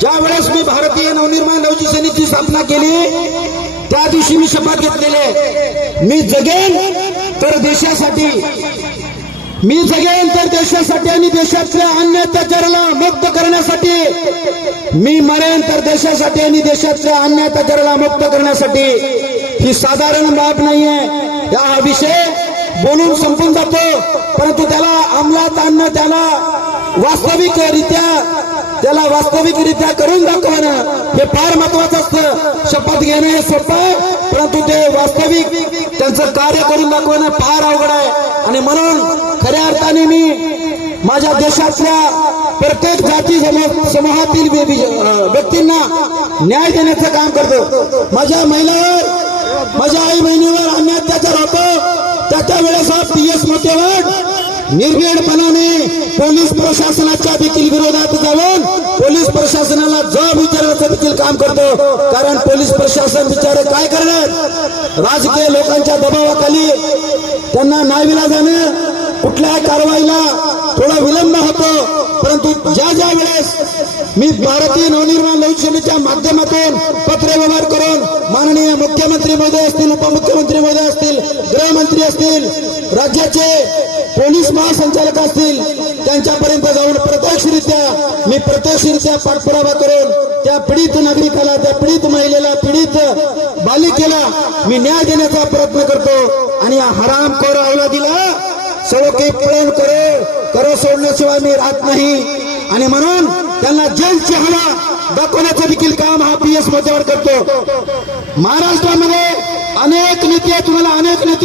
ज्या वेळेस मी भारतीय नवनिर्माण नवजी सेनेची स्थापना केली त्या दिवशी मी शपथ घेतलेले मी जगेन तर देशासाठी. मी जगेन तर देशासाठी आणि देशातल्या अन्य अत्याचाराला मुक्त करण्यासाठी. मी मरेन तर देशासाठी आणि देशातल्या अन्य अत्याचाराला मुक्त करण्यासाठी. ही साधारण बाब नाहीये. या हा विषय बोलून संपून जातो परंतु त्याला अंमलात आणणं त्याला वास्तविकरित्या त्याला वास्तविकरित्या करून दाखवणं हे फार महत्वाचं असतं. शपथ घेणं हे सोपं आहे परंतु ते वास्तविक त्यांचं कार्य करून दाखवणं फार अवघड आहे. आणि म्हणून खऱ्या अर्थाने मी माझ्या देशातल्या प्रत्येक जाती समूहातील व्यक्तींना न्याय देण्याचं काम करतो. माझ्या महिलावर माझ्या आई बहिणीवर अन्याय त्याचा होतो त्याच्या त्या वेळेस पी एस मोठेवर निर्भीडपणाने पोलीस प्रशासनाच्या देखील विरोधात जाऊन पोलीस प्रशासनाला जबाब विचारण्याचं देखील काम करतो. कारण पोलीस प्रशासन बिचारे काय करणार? राजकीय लोकांच्या दबावाखाली त्यांना नाविलाजानं कुठल्याही कारवाईला थोडा विलंब होतो. परंतु ज्या ज्या वेळेस मी भारतीय नवनिर्माण लोकसेनेच्या माध्यमातून पत्र व्यवहार करून माननीय मुख्यमंत्री महोदय असतील उपमुख्यमंत्री महोदय असतील गृहमंत्री असतील राज्याचे पोलीस महासंचालक असतील प्रत्यक्षरित्या मी प्रत्यक्षरित्या पाठपुरावा करून त्या पीडित नागरिकाला त्या पीडित महिलेला पीडित बालिकेला मी न्याय देण्याचा प्रयत्न करतो. आणि हराम खोर अवलादीला सर्व काही पळून करो करो सोडण्याशिवाय मी राहत नाही. आणि म्हणून त्यांना जेलची हवा दाखवण्याचं देखील काम हा पी एसमध्ये करतो. महाराष्ट्रामध्ये अनेक नेते तुम्हाला अनेक नेते